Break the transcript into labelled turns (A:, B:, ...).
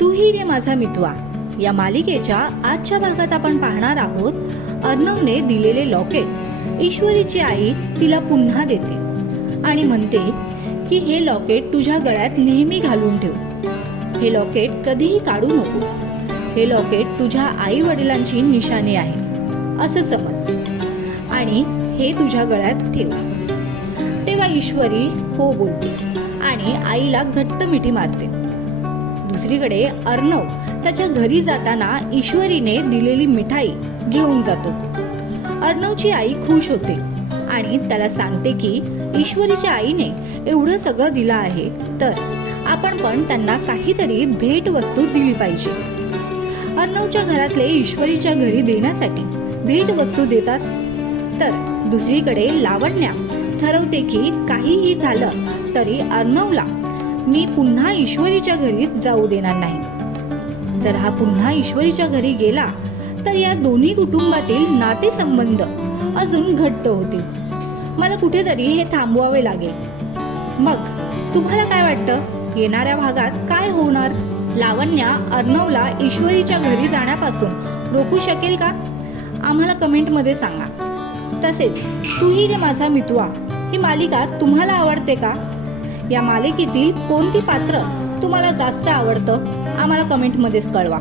A: तूही रे माझा मितवा. या मालिकेच्या आजच्या भागात आपण पाहणार आहोत अर्णवने दिलेले लॉकेट. ईश्वरीची आई तिला पुन्हा देते आणि म्हणते की हे लॉकेट तुझ्या गळ्यात नेहमी घालून ठेव. हे लॉकेट कधीही काढू नको. हे लॉकेट तुझ्या आई वडिलांची निशाणी आहे. असं समज. आणि हे तुझ्या गळ्यात ठेव. तेव्हा ईश्वरी हो बोलते आणि आईला घट्ट मिठी मारते. दुसरीकडे अर्णव त्याच्या घरी जाताना ईश्वरीने दिलेली मिठाई घेऊन जातो. अर्णवची आई खुश होते आणि त्याला सांगते की ईश्वरीच्या आईने एवढं सगळं दिलं आहे तर आपण पण त्यांना काहीतरी भेट वस्तू दिली पाहिजे. अर्णवच्या घरातले ईश्वरीच्या घरी देण्यासाठी भेट वस्तू देतात. तर दुसरीकडे लावण्या ठरवते की काहीही झालं तरी अर्णवला मी पुन्हा ईश्वरीच्या घरी जाऊ देणार नाही. जर हा पुन्हा ईश्वरीच्या घरी गेला तर या दोन्ही कुटुंबातील नातेसंबंध अजून घट्ट होतील. मला कुठेतरी हे थांबवावे लागेल. मग तुम्हाला काय वाटतं? येणाऱ्या भागात काय होणार? लावण्या अर्णवला ईश्वरीच्या घरी जाण्यापासून रोखू शकेल का? आम्हाला कमेंटमध्ये सांगा. तसेच तूही रे माझा मितवा ही मालिका तुम्हाला आवडते का? या मालिकेतील कोणती पात्र तुम्हाला जास्त आवडतं? आम्हाला कमेंटमध्येच कळवा.